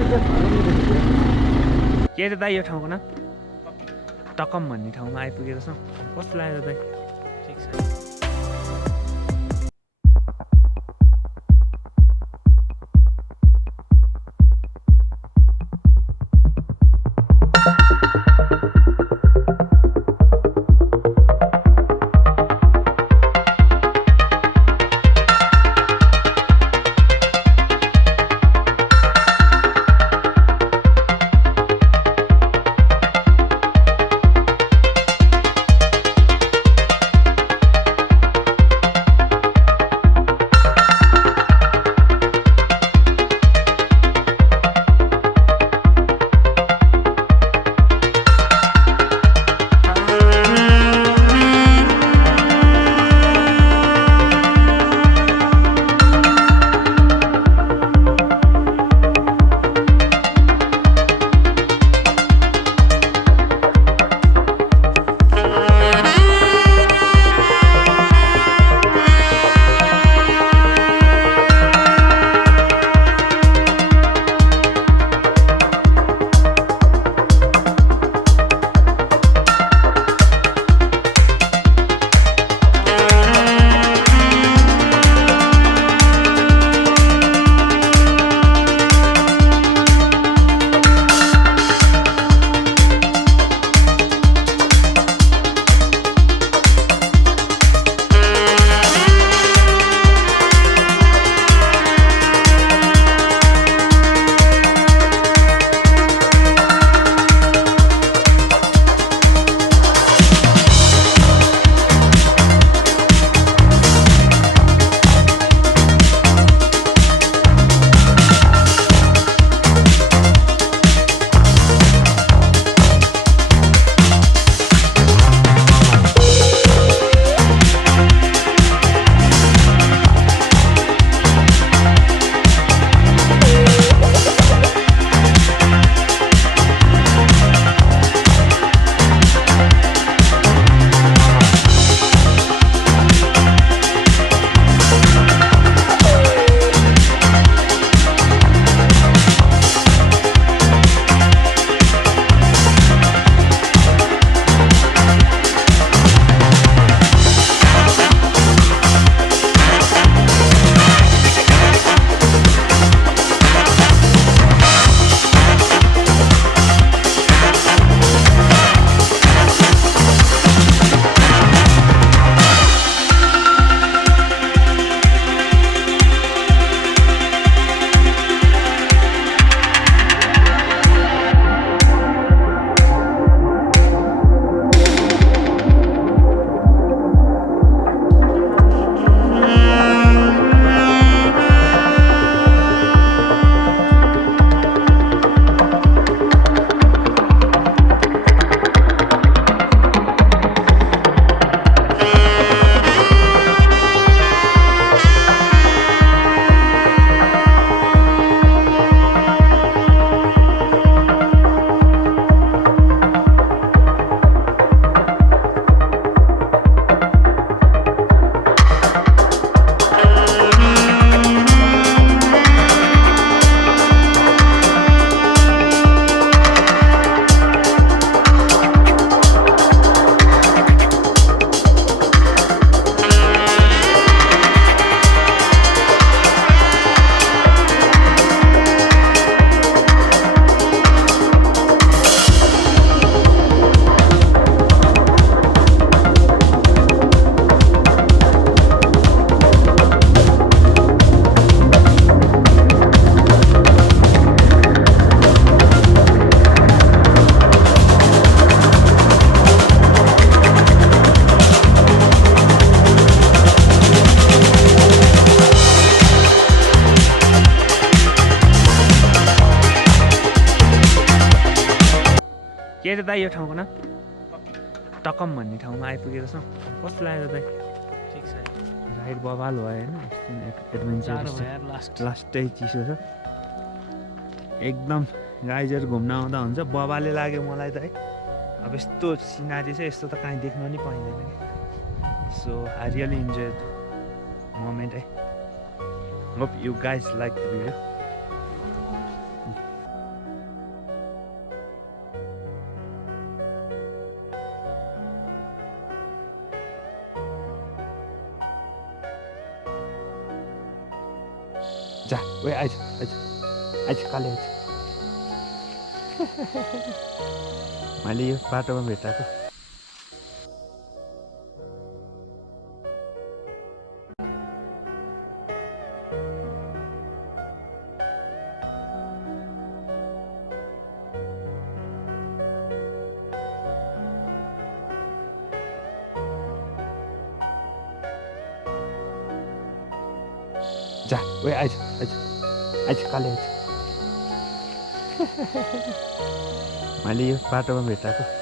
के त दाइ यो ठाउँको नाम टकम भन्ने ठाउँमा आइपुगेको छौँ कस्तो लाग्यो दाइ ठिक छ के त दाइ यो ठाउँको नाम टकम भन्ने ठाउँमा आइपुगेको छौँ कस्तो लाग्यो दाइ ठिक छ राइड बवाल भयो होइन एडभेन्चर लास्टै चिसो छ एकदम गाइजहरू घुम्न आउँदा हुन्छ बवाले लाग्यो मलाई त है अब यस्तो सिनारी चाहिँ यस्तो त कहीँ देख्न नि पाइँदैन कि so I really enjoy moment है hope you guys like the video जा ओए आइज आइज आइज काले आइज मैले यो बाटोमा भेटाएको जा ओए आइज आइज आइज काले आइज मैले यो बाटोमा भेटाएको